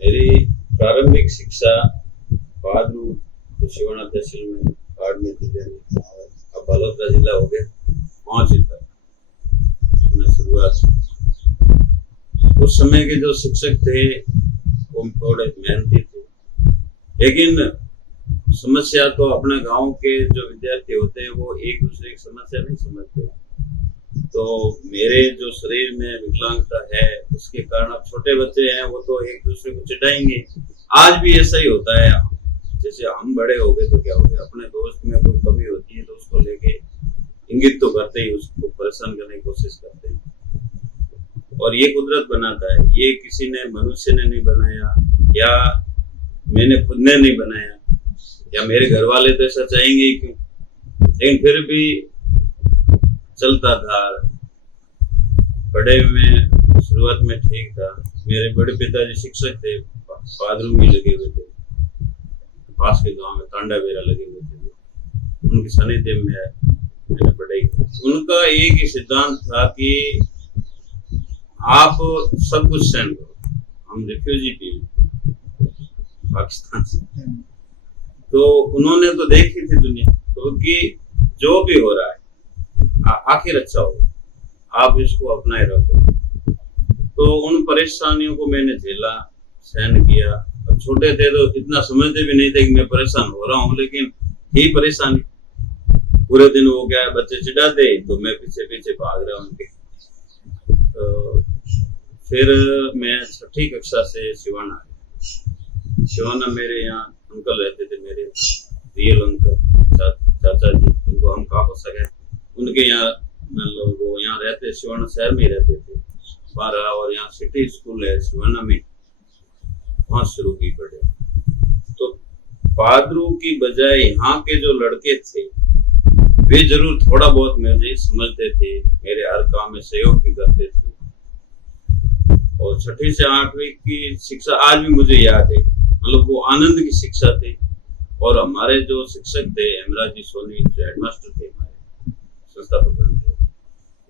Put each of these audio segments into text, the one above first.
मेरी प्रारंभिक शिक्षा बहादुर तो शिवाना तहसील में कार्ड में थी लेनी, अब बलोत्रा जिला हो गया 5 तक मैं शुरुआत। उस समय के जो शिक्षक थे वो थोड़े मेहनती थे, लेकिन समस्या तो अपने गांव के जो विद्यार्थी होते हैं वो एक दूसरे की समस्या नहीं समझते। तो मेरे जो शरीर में विकलांगता है उसके कारण अब छोटे बच्चे हैं वो तो एक दूसरे को चिढ़ाएंगे। आज भी ऐसा ही होता है, जैसे हम बड़े हो गए तो क्या हो गया, अपने दोस्त में कोई कमी होती है तो उसको लेके इंगित तो करते ही, उसको परेशान करने की कोशिश करते हैं। और ये कुदरत बनाता है, ये किसी ने मनुष्य ने नहीं बनाया या मैंने खुद ने नहीं बनाया या मेरे घर वाले तो ऐसा चाहेंगे ही क्यों, लेकिन फिर भी चलता था। पढ़े में शुरुआत में ठीक था। मेरे बड़े पिताजी शिक्षक थे, बाथरूम भी लगे हुए थे, पास के गांव में तांडा बेरा लगे हुए थे, उनके सानिध्य में मैंने पढ़ाई। उनका एक ही सिद्धांत था कि आप सब कुछ सहन करो, हम रिफ्यूजी भी पाकिस्तान से, तो उन्होंने तो देखी थी दुनिया, तो कि जो भी हो रहा है आखिर अच्छा हो, आप इसको अपनाए रखो। तो उन परेशानियों को मैंने झेला, सहन किया। अब छोटे थे तो इतना समझते भी नहीं थे कि मैं परेशान हो रहा हूँ, लेकिन ही परेशानी पूरे दिन हो गया, बच्चे चिढ़ाते तो मैं पीछे पीछे भाग रहा उनके। तो फिर मैं 6ठी कक्षा से सिवाना मेरे यहाँ अंकल रहते थे, मेरे रियल अंकल चाचा जी, उनको हम काको सके, उनके यहाँ मतलब वो यहाँ रहते, सिवाना शहर में ही रहते थे 12, और यहाँ सिटी स्कूल है सिवाना में, वहाँ शुरू की पढ़े। तो बहादुर की बजाय यहाँ के जो लड़के थे वे जरूर थोड़ा बहुत मुझे समझते थे, मेरे हर काम में सहयोग भी करते थे। और 6ठी से 8वीं की शिक्षा आज भी मुझे याद है, मतलब वो आनंद की शिक्षा थी। और हमारे जो शिक्षक थे हेमराज जी सोनी, जो हेडमास्टर थे हमारे संस्था प्रधान थे,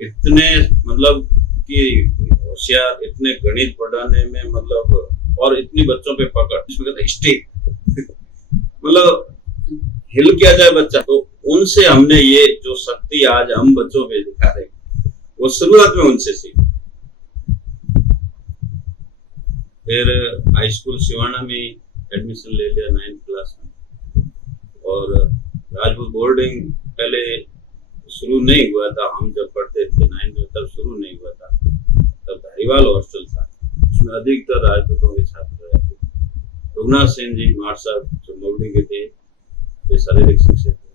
इतने मतलब कि होशियार, इतने गणित पढ़ाने में मतलब, और इतनी बच्चों पे पकड़, इसमें कहते स्टिक मतलब हिल किया जाए बच्चा, तो उनसे हमने ये जो शक्ति आज हम बच्चों पे दिखा रहे हैं वो शुरुआत में उनसे सीखी। फिर हाई स्कूल सिवाना में एडमिशन ले लिया 9th क्लास में, और राजपूत बोर्डिंग पहले शुरू नहीं हुआ था, हम जब पढ़ते थे 9th में तब शुरू नहीं हुआ था, तब धारीवाल हॉस्टल था, उसमें अधिकतर राजपूतों के छात्र रहते थे। रघुनाथ सिंह जी मार साहब जो मोगड़ी के थे, वे शारीरिक शिक्षक थे,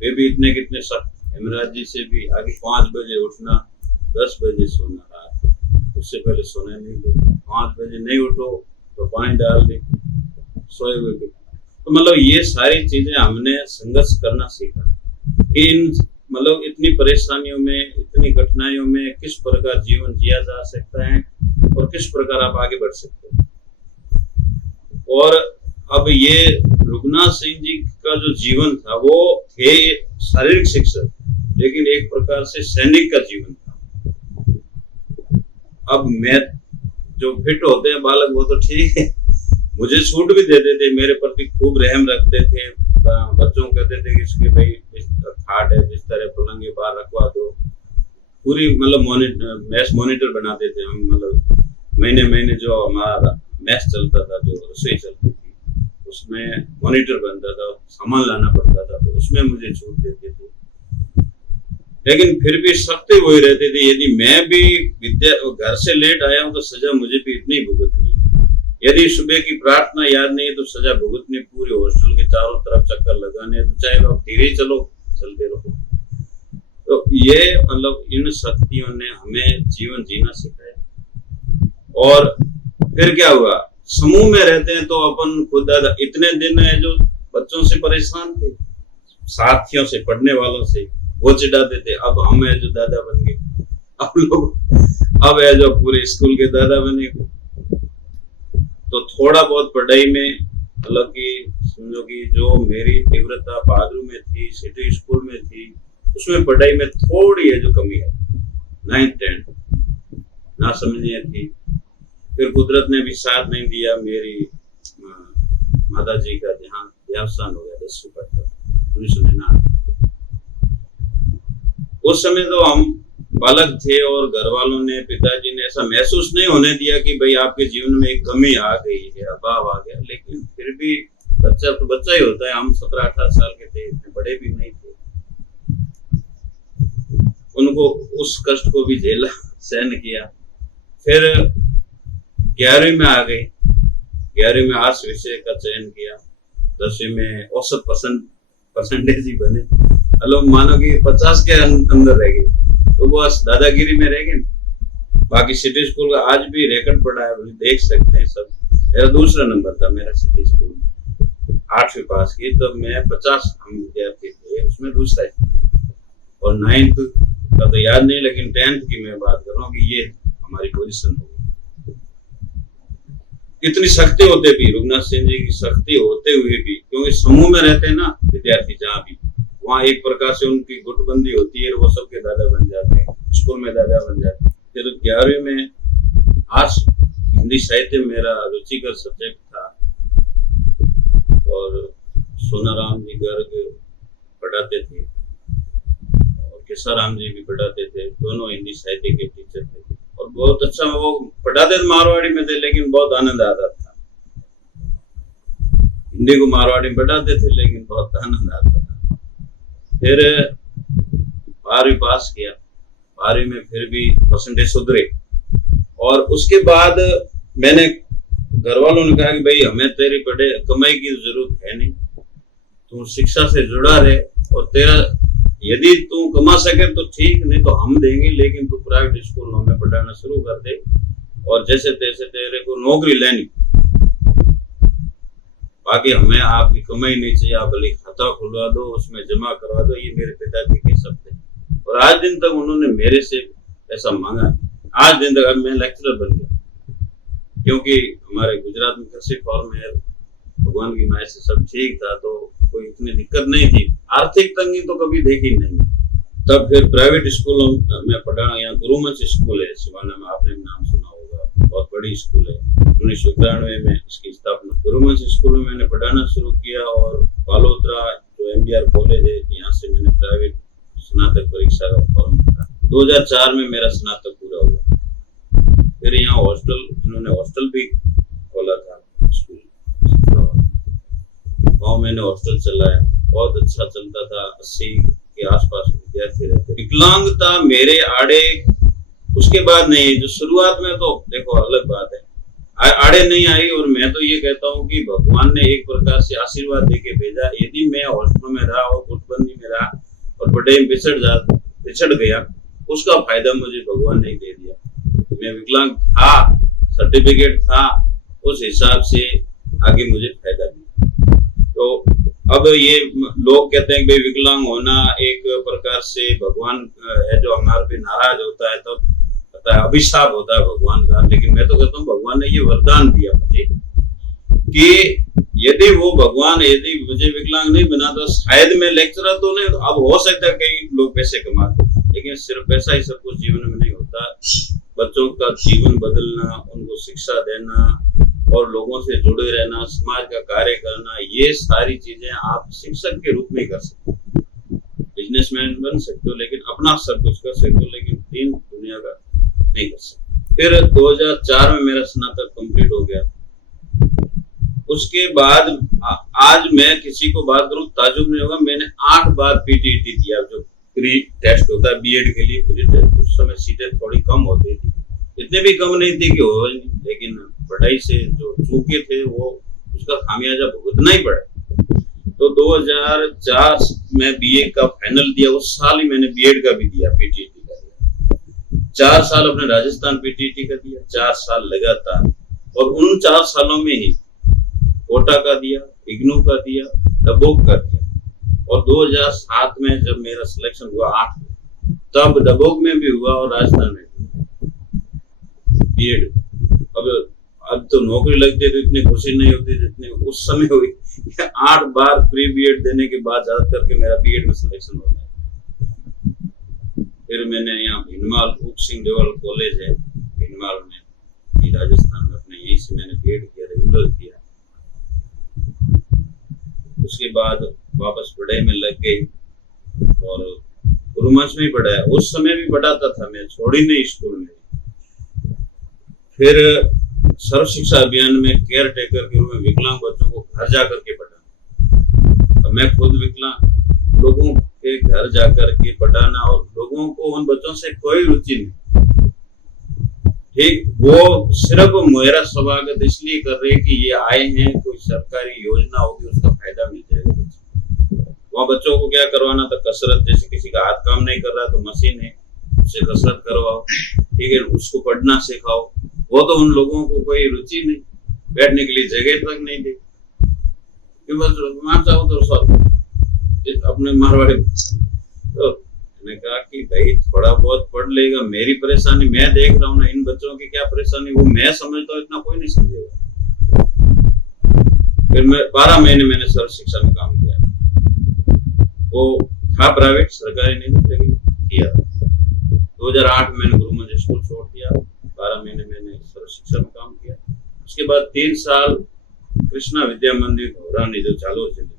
वे भी इतने कितने सख्त, हेमराज जी से भी आगे 5 बजे उठना, 10 बजे सोना, रात उससे पहले सोने नहीं देते, 5 बजे नहीं उठो तो पानी डाल दे, सोए हुए भी। तो मतलब ये सारी चीजें हमने संघर्ष करना सीखा कि इन मतलब इतनी परेशानियों में, इतनी कठिनाइयों में किस प्रकार जीवन जिया जा सकता है और किस प्रकार आप आगे बढ़ सकते हैं। और अब ये रघुनाथ सिंह जी का जो जीवन था वो थे शारीरिक शिक्षक, लेकिन एक प्रकार से सैनिक का जीवन था। अब मैं जो फिट होते हैं बालक वो तो ठीक है, मुझे छूट भी देते थे, मेरे प्रति खूब रहम रखते थे, बच्चों को कहते थे कि इसके भाई खाट है, बिस्तर है, पलंग है, बाहर रखवा दो, पूरी मतलब मैस मॉनिटर बनाते थे हम, मतलब महीने जो हमारा मैस चलता था, जो रसोई चलती थी उसमें मॉनिटर बनता था, सामान लाना पड़ता था, तो उसमें मुझे छूट देते थे। लेकिन फिर भी सख्ती वही रहती थी, यदि मैं भी घर से लेट आया हूं तो सजा मुझे भी इतनी भुगतनी है, यदि सुबह की प्रार्थना याद नहीं है तो सजा भुगतनी, पूरे हॉस्टल के चारों तरफ चक्कर लगाने, तो चाहे आप धीरे चलो, चलते रहो। तो ये मतलब इन शक्तियों ने हमें जीवन जीना सिखाया। और फिर क्या हुआ, समूह में रहते हैं तो अपन खुद इतने दिन है जो बच्चों से परेशान थे, साथियों से, पढ़ने वालों से, वो चिढ़ाते थे, अब हम है जो दादा बन गए, अब लोग अब है जो पूरे स्कूल के दादा बने। तो थोड़ा बहुत पढ़ाई में मतलब कि समझो कि जो मेरी तीव्रता बहादुर में थी, सिटी स्कूल में थी, उसमें पढ़ाई में थोड़ी है जो कमी है, 9th 10th ना समझनी थी। फिर कुदरत ने भी साथ नहीं दिया, मेरी माता जी का देहावसान हो गया 10वीं पढ़कर 1999। उस समय तो हम बालक थे और घर वालों ने, पिताजी ने ऐसा महसूस नहीं होने दिया कि भाई आपके जीवन में एक कमी आ गई है, अभाव आ गया, लेकिन फिर भी बच्चा तो बच्चा ही होता है। हम 17-18 साल के थे, इतने बड़े भी नहीं थे। उनको उस कष्ट को भी झेला, सहन किया। फिर 11वीं में आ गई। 11वीं में आर्ट्स विषय का चयन किया। 10वीं में औसत परसेंटेज ही बने, मतलब मानो कि 50 के अंदर रह गई, तो बस दादागिरी में रह गए। बाकी सिटी स्कूल का आज भी रिकॉर्ड पड़ा है, देख सकते हैं सब। मेरा दूसरा नंबर था मेरा सिटी स्कूल में। 8वीं पास की तब मैं 50 हम विद्यार्थी थे, उसमें दूसरा था। और 9th का तो याद नहीं, लेकिन 10th की मैं बात कर रहा हूँ कि ये हमारी पोजीशन हो गई। इतनी शक्ति होते भी, रघुनाथ सिंह जी की शक्ति होते हुए भी, क्योंकि समूह में रहते हैं ना विद्यार्थी, जहाँ भी वहाँ एक प्रकार से उनकी गुटबंदी होती है, वो सबके दादा बन जाते हैं, स्कूल में दादा बन जाते हैं। फिर 11वीं में आर्ट्स हिंदी साहित्य मेरा रुचिकर सब्जेक्ट था, और सोनाराम जी गर्ग पढ़ाते थे और केसाराम जी भी पढ़ाते थे, दोनों हिंदी साहित्य के टीचर थे। और बहुत अच्छा वो पढ़ाते थे, मारवाड़ी में थे, लेकिन बहुत आनंद आता था। हिंदी को मारवाड़ी में पढ़ाते थे, लेकिन बहुत आनंद आता था। फिर 12वीं पास किया। 12वीं में फिर भी परसेंटेज सुधरे, और उसके बाद मैंने, घर वालों ने कहा कि भाई हमें तेरी पढ़े कमाई की जरूरत है नहीं, तू शिक्षा से जुड़ा रहे, और तेरा यदि तू कमा सके तो ठीक, नहीं तो हम देंगे, लेकिन तू प्राइवेट स्कूलों में पढ़ाना शुरू कर दे, और जैसे तैसे तेरे को नौकरी लेनी, बाकी हमें आपकी कमाई नहीं चाहिए, आप भले खाता खुलवा दो, उसमें जमा करवा दो। ये मेरे पिताजी के शब्द हैं, और आज दिन तक उन्होंने मेरे से ऐसा मांगा है। आज दिन तक, अब मैं लेक्चरर बन गया, क्योंकि हमारे गुजरात में कृषि फॉर्म है, भगवान की माया से सब ठीक था, तो कोई इतनी दिक्कत नहीं थी। आर्थिक तंगी तो कभी देखी नहीं। तब फिर प्राइवेट स्कूलों में पढ़ा। यहाँ गुरुमंच स्कूल है सिवाना में, आपने नाम सुना होगा, बहुत बड़ी स्कूल है। 1991 में इसकी स्थापना। गुरुमंच स्कूल में मैंने पढ़ाना शुरू किया, और बालोतरा जो MBR कॉलेज है, यहाँ से मैंने प्राइवेट स्नातक परीक्षा का फॉर्म भरा। 2004 में मेरा स्नातक पूरा हुआ। फिर यहाँ हॉस्टल, इन्होंने हॉस्टल भी खोला था स्कूल, गाँव मैंने हॉस्टल चलाया, बहुत अच्छा चलता था। 80 के आसपास विद्यार्थी रहते। विकलांगता मेरे आड़े उसके बाद नहीं, जो शुरुआत में तो देखो अलग बात है, आड़े नहीं आई। और मैं तो ये कहता हूँ कि भगवान ने एक प्रकार से आशीर्वाद देके भेजा। यदि मैं हॉस्टल में रहा और गुटबंदी में रहा और बड़े पिछड़ गया, उसका फायदा मुझे भगवान ने दे दिया। मैं विकलांग था, सर्टिफिकेट था, उस हिसाब से आगे मुझे फायदा दिया। तो अब ये लोग कहते हैं कि भाई विकलांग होना एक प्रकार से भगवान है जो हमारे पे नाराज होता है, तो पता है अभिशाप होता है भगवान का। लेकिन मैं तो कहता हूँ भगवान ने ये वरदान दिया मुझे कि यदि वो भगवान यदि मुझे विकलांग नहीं बना तो शायद मैं लेक्चरर तो नहीं, अब हो सकता है कई लोग पैसे कमाते, लेकिन सिर्फ पैसा ही सब कुछ जीवन में नहीं होता। बच्चों का जीवन बदलना, उनको शिक्षा देना और लोगों से जुड़े रहना, समाज का कार्य करना, ये सारी चीजें आप शिक्षक के रूप में कर सकते हो। बिजनेसमैन बन सकते हो, लेकिन अपना सब कुछ कर सकते हो, लेकिन दीन दुनिया का नहीं कर सकते। फिर 2004 में मेरा स्नातक कंप्लीट हो गया। उसके बाद आज मैं किसी को बात करूं ताजुब नहीं होगा, मैंने 8 बार पीटीईटी दिया, जो प्री टेस्ट होता है बीएड के लिए प्री टेस्ट। उस समय सीटें थोड़ी कम होती थी, इतने भी कम नहीं थी कि हो, लेकिन पढ़ाई से जो चूके थे वो उसका खामियाजा भुगतना ही पड़ा। तो 2004 में बीए का फाइनल दिया, उस साल ही मैंने बीएड का भी दिया, पीटीईटी का दिया। 4 साल अपने राजस्थान पीटीईटी का दिया, 4 साल लगातार। और उन 4 सालों में ही कोटा का दिया, इग्नू का दिया, डबोक का दिया। और 2007 में जब मेरा सिलेक्शन हुआ 8 में, तब डबोक में भी हुआ और राजस्थान में भी बीएड। अब तो नौकरी लगती है तो इतनी खुशी नहीं होती जितनी उस समय हुई। 8 बार प्री बीएड देने के बाद ज्यादा करके मेरा बीएड में सिलेक्शन हो गया। फिर मैंने यहाँ भीनमाल उप सिंह देवल कॉलेज है भीनमाल में, अभी राजस्थान में अपने यहीं से मैंने बीएड किया, रेगुलर किया। उसके बाद वापस पढ़ाई में लग गई और गुरुमंच में ही पढ़ाया। उस समय भी पढ़ाता था मैं, छोड़ी नहीं स्कूल में। फिर सर्व शिक्षा अभियान में केयर टेकर के रूप में विकलांग बच्चों को घर जाकर के पढ़ाना। अब मैं खुद विकलांग, लोगों के घर जाकर के पढ़ाना और लोगों को उन बच्चों से कोई रुचि नहीं, ठीक, वो सिर्फ मेरा स्वागत इसलिए कर रहे कि ये आए हैं, कोई सरकारी योजना होगी उसका फायदा मिल जाएगा बच्चों। वहाँ बच्चों को क्या करवाना था, कसरत, जैसे किसी का हाथ काम नहीं कर रहा तो मशीन है, उससे कसरत करवाओ, ठीक है, उसको पढ़ना सिखाओ। वो तो उन लोगों को कोई रुचि नहीं, बैठने के लिए जगह तक नहीं दी कि बस मान चाहो तो सब अपने मारवाड़ी। तो मैंने कहा कि भाई थोड़ा बहुत पढ़ लेगा, मेरी परेशानी मैं देख रहा हूँ ना, इन बच्चों की क्या परेशानी वो मैं समझता हूँ, इतना कोई नहीं समझेगा। फिर मैं 12 महीने मैंने सर्व शिक्षा में काम किया। वो था प्राइवेट, सरकारी नहीं, लेकिन किया। 2008 में मैंने गुरुमंच स्कूल छोड़ दिया, 12 महीने मैंने सर्व शिक्षा में काम किया। उसके बाद 3 साल कृष्णा विद्या मंदिर भवरानी जो चालू चले,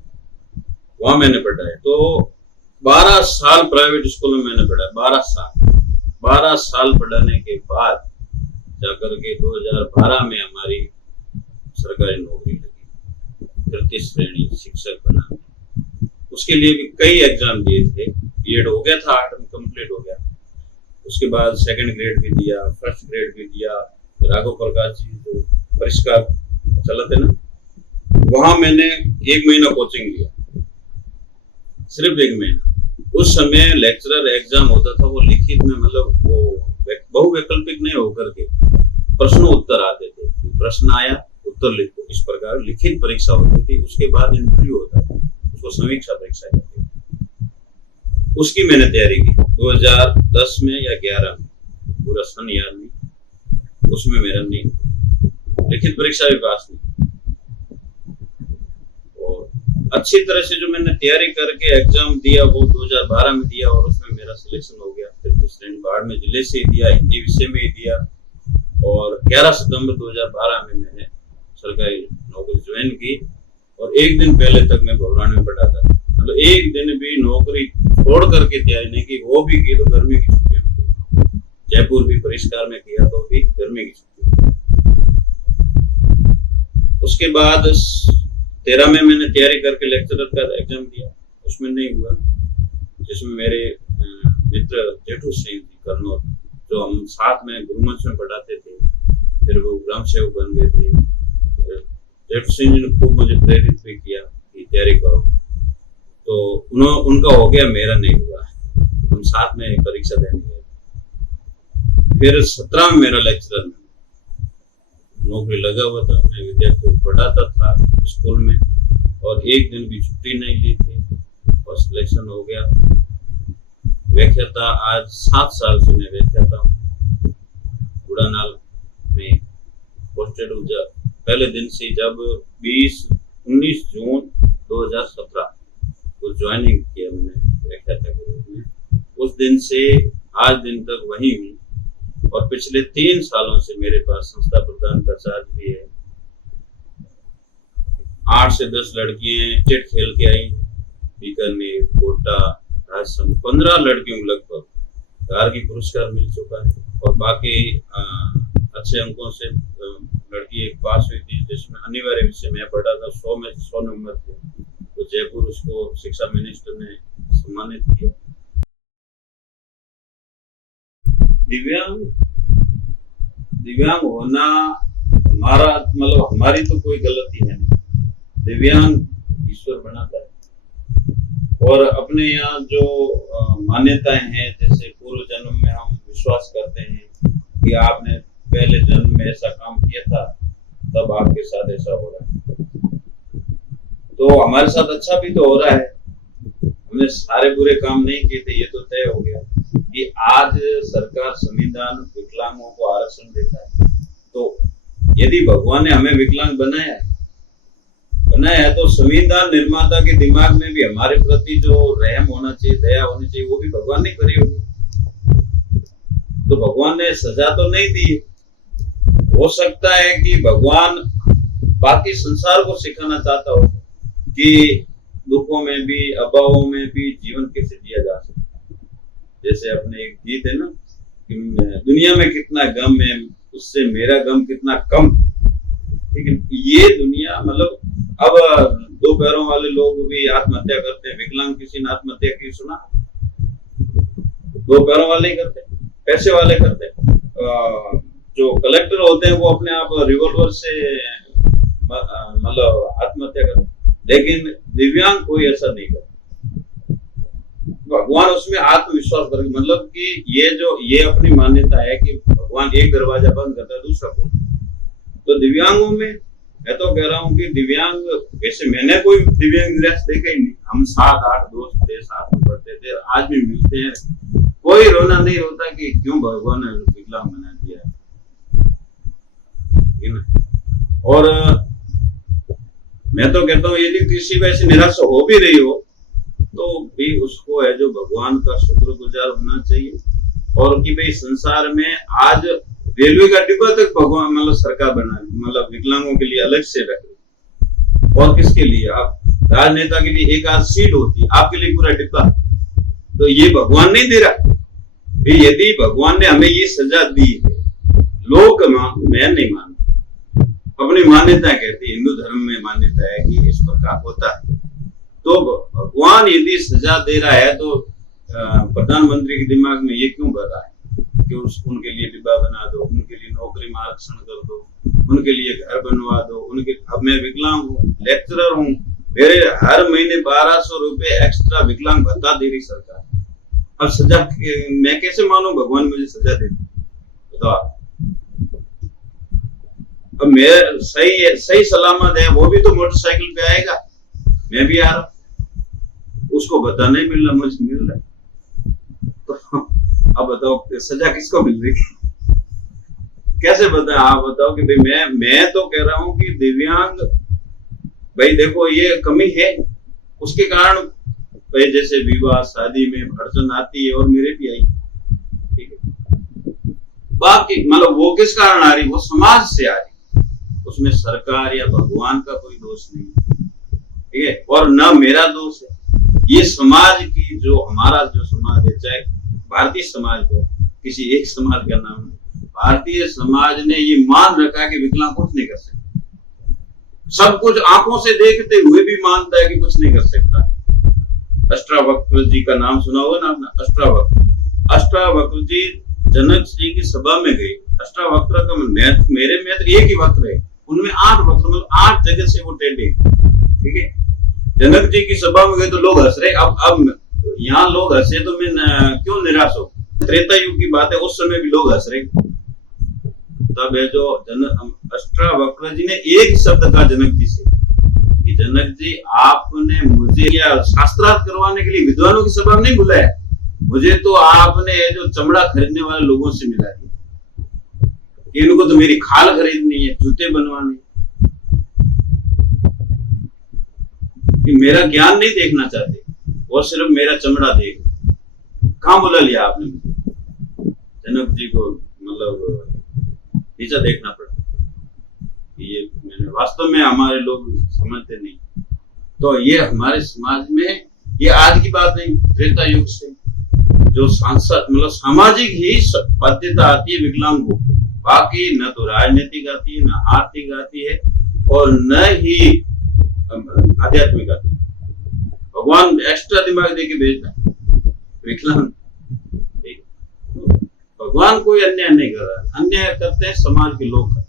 वहां मैंने पढ़ाया। तो 12 साल प्राइवेट स्कूल में मैंने पढ़ा, 12 साल पढ़ाने के बाद जाकर के 2012 में हमारी सरकारी नौकरी लगी, तृतीय श्रेणी शिक्षक बना। उसके लिए भी कई एग्जाम दिए थे, बीएड हो गया था, 8 में कंप्लीट हो गया। उसके बाद सेकंड ग्रेड भी दिया, फर्स्ट ग्रेड भी दिया। राघव प्रकाश जी जो परिष्कार चलते ना, वहां मैंने 1 महीना कोचिंग लिया, सिर्फ 1 महीना। उस समय लेक्चरर एग्जाम होता था, वो लिखित में, मतलब वो बहुवैकल्पिक नहीं होकर के प्रश्न उत्तर आते थे। प्रश्न आया, उत्तर लिखो, इस प्रकार लिखित परीक्षा होती थी। उसके बाद इंटरव्यू होता था, उसको समीक्षा परीक्षा कहते हैं। उसकी मैंने तैयारी की 2010 में या 11 में, पूरा सन याद नहीं। उसमें मेरा नहीं, लिखित परीक्षा भी पास नहीं। और अच्छी तरह से जो मैंने तैयारी करके एग्जाम दिया वो 2012 में दिया और उसमें मेरा सिलेक्शन हो गया। तृतीय श्रेणी बाड़मेर जिले से ही दिया, हिंदी विषय में ही दिया। और 11 सितंबर 2012 में मैंने सरकारी नौकरी ज्वाइन की। और 1 दिन पहले तक मैं भवरानी में पढ़ाता था, मतलब 1 दिन भी नौकरी छोड़ करके तैयारी नहीं की। वो भी की तो गर्मी की छुट्टियों में, जयपुर भी परिष्कार में किया तो भी गर्मी की छुट्टियों। उसके बाद 13 में मैंने तैयारी करके लेक्चरर का एग्जाम दिया, उसमें नहीं हुआ। जिसमें मेरे मित्र जेठू सिंह जी कर्नौल, जो हम साथ में गुरुमंच में पढ़ाते थे, फिर वो ग्राम सेवक बन गए थे। जेठू सिंह जी ने खूब मुझे प्रेरित भी किया कि तैयारी करो। तो उनका हो गया, मेरा नहीं हुआ। हम साथ में परीक्षा देने गए। फिर 17 में मेरा लेक्चरर में नौकरी लगा हुआ था। मैं विद्यार्थियों को पढ़ाता था स्कूल में और 1 दिन भी छुट्टी नहीं ली थी और सिलेक्शन हो गया। व्याख्याता, आज 7 साल से मैं व्याख्याता हूँ। बुढ़ानाल में पोस्टेड हूँ पहले दिन से, जब 19 जून 2017 को ज्वाइनिंग किया मैंने व्याख्याता के रूप में। उस दिन से आज दिन तक वहीं हूँ। और पिछले 3 सालों से मेरे पास संस्था प्रधान का चार्ज भी है। 8 से 10 लड़कियां चेट खेल के आई, बीकानेर, कोटा, राजसमंद, 15 लड़कियों को लगभग गार्गी पुरस्कार मिल चुका है। और बाकी अच्छे अंकों से लड़की एक पास हुई थी, जिसमें अनिवार्य विषय मैं पढ़ा था, 100 में 100 नंबर थे। तो जयपुर उसको शिक्षा मिनिस्टर ने सम्मानित किया। दिव्यांग होना हमारा, मतलब हमारी तो कोई गलती है नहीं। दिव्यांग ईश्वर बनाता है। और अपने यहाँ जो मान्यताएं हैं, जैसे पूर्व जन्म में हम विश्वास करते हैं कि आपने पहले जन्म में ऐसा काम किया था, तब आपके साथ ऐसा हो रहा है। तो हमारे साथ अच्छा भी तो हो रहा है। हमने सारे बुरे काम नहीं किए थे, ये तो तय हो गया कि आज सरकार संविधान विकलांगों को आरक्षण देता है। तो यदि भगवान ने हमें विकलांग बनाया है तो संविधान निर्माता के दिमाग में भी हमारे प्रति जो रहम होना चाहिए, दया होनी चाहिए, वो भी भगवान ने करी होगी। तो भगवान ने सजा तो नहीं दी, हो सकता है कि भगवान बाकी संसार को सिखाना चाहता हो कि दुखों में भी, अभावों में भी जीवन कैसे जिया जा सकता है। जैसे अपने एक गीत है ना कि दुनिया में कितना गम है, उससे मेरा गम कितना कम। ठीक है, ये दुनिया मतलब अब दो पैरों वाले लोग भी आत्महत्या करते हैं। विकलांग किसी ने आत्महत्या की सुना? दो पैरों वाले ही करते, पैसे वाले करते। जो कलेक्टर होते हैं वो अपने आप रिवॉल्वर से मतलब आत्महत्या करते, लेकिन दिव्यांग कोई ऐसा नहीं करता। भगवान उसमें आत्मविश्वास करके, मतलब कि ये अपनी मान्यता है कि भगवान एक दरवाजा बंद करता है दूसरा खोलता है। तो दिव्यांगों में मैं तो कह रहा हूँ कि दिव्यांग, वैसे मैंने कोई दिव्यांग दृश्य देखा ही नहीं। हम 7-8 दोस्त थे, साथ में पढ़ते थे, आज भी मिलते हैं। कोई रोना नहीं रोता कि क्यों भगवान ने विकलांग बना दिया है। और मैं तो कहता हूँ यदि किसी को ऐसी निराशा हो भी रही हो तो भी उसको है जो भगवान का शुक्रगुजार होना चाहिए। और कि भाई संसार में आज रेलवे का डिब्बा तक भगवान मतलब सरकार बना, मतलब विकलांगों के लिए अलग से रखे। और किसके लिए? आप राजनेता के लिए एक आध सीट होती, आपके लिए पूरा डिब्बा। तो ये भगवान नहीं दे रहा भाई। यदि भगवान ने हमें ये सजा दी है, लोग मैं नहीं मानता, अपनी मान्यता कहती है, हिंदू धर्म में मान्यता है कि इस प्रकार होता है। तो भगवान यदि सजा दे रहा है तो प्रधानमंत्री के दिमाग में ये क्यों भर रहा है कि उनके लिए डिब्बा बना दो, उनके लिए नौकरी में आरक्षण कर दो, उनके लिए घर बनवा दो, उनके। अब मैं विकलांग हूँ, लेक्चरर हूँ, मेरे हर महीने 1200 रुपए एक्स्ट्रा विकलांग भत्ता दे रही सरकार। अब सजा मैं कैसे मानूं भगवान मुझे सजा दे? बताओ। अब मैं सही सलामत है, वो भी तो मोटरसाइकिल पे आएगा, मैं भी आ रहा, उसको भत्ता नहीं मिल रहा, मुझे मिल रहा है। तो अब बताओ सजा किसको मिल रही है? कैसे बताएं? आप बताओ कि भाई मैं तो कह रहा हूं कि दिव्यांग भाई देखो ये कमी है, उसके कारण भाई जैसे विवाह शादी में अड़चन आती है, और मेरे भी आई। ठीक है, बाकी मतलब वो किस कारण आ रही? वो समाज से आ रही, उसमें सरकार या भगवान का कोई दोष नहीं। ठीक है, और न मेरा दोष है, ये समाज की जो हमारा जो समाज है, चाहे भारतीय समाज हो, किसी एक समाज का नाम है, भारतीय समाज ने ये मान रखा कि विकलांग कुछ नहीं कर सकता। सब कुछ आंखों से देखते हुए भी मानता है कि कुछ नहीं कर सकता। अष्टावक्र जी का नाम सुना होगा ना आपने? अष्टावक्र जी जनक जी की सभा में गए। अष्टावक्र का मेरे में तो एक ही वक्र है, उनमें 8 वक्र, मतलब 8 जगह से वो टेढ़े। ठीक है, जनक जी की सभा में गए तो लोग हंस रहे। अब यहाँ लोग हंसे तो मैं क्यों निराश हो? त्रेता युग की बात है, उस समय भी लोग हंस रहे। तब है जो अष्टावक्र जी ने एक शब्द कहा जनक जी से कि जनक जी आपने मुझे या शास्त्रार्थ करवाने के लिए विद्वानों की सभा में नहीं बुलाया, मुझे तो आपने जो चमड़ा खरीदने वाले लोगों से मिला दिया। इनको तो मेरी खाल खरीदनी है, जूते बनवाने, कि मेरा ज्ञान नहीं देखना चाहते और सिर्फ मेरा चमड़ा देख। कहां बुला लिया आपने मुझे? जनक जी को मतलब नीचा देखना पड़ा। ये मैंने वास्तव में हमारे लोग समझते नहीं। तो ये हमारे समाज में, ये आज की बात नहीं, त्रेता युग से जो सांसद मतलब सामाजिक ही बाध्यता आती है विकलांग को, बाकी न तो राजनीतिक आती है, न आर्थिक आती है, और न ही आध्यात्मिक आती है। भगवान एक्स्ट्रा दिमाग देके भेजता है विकलांग। भगवान कोई अन्याय नहीं कर रहा, अन्याय करते हैं समाज के लोग।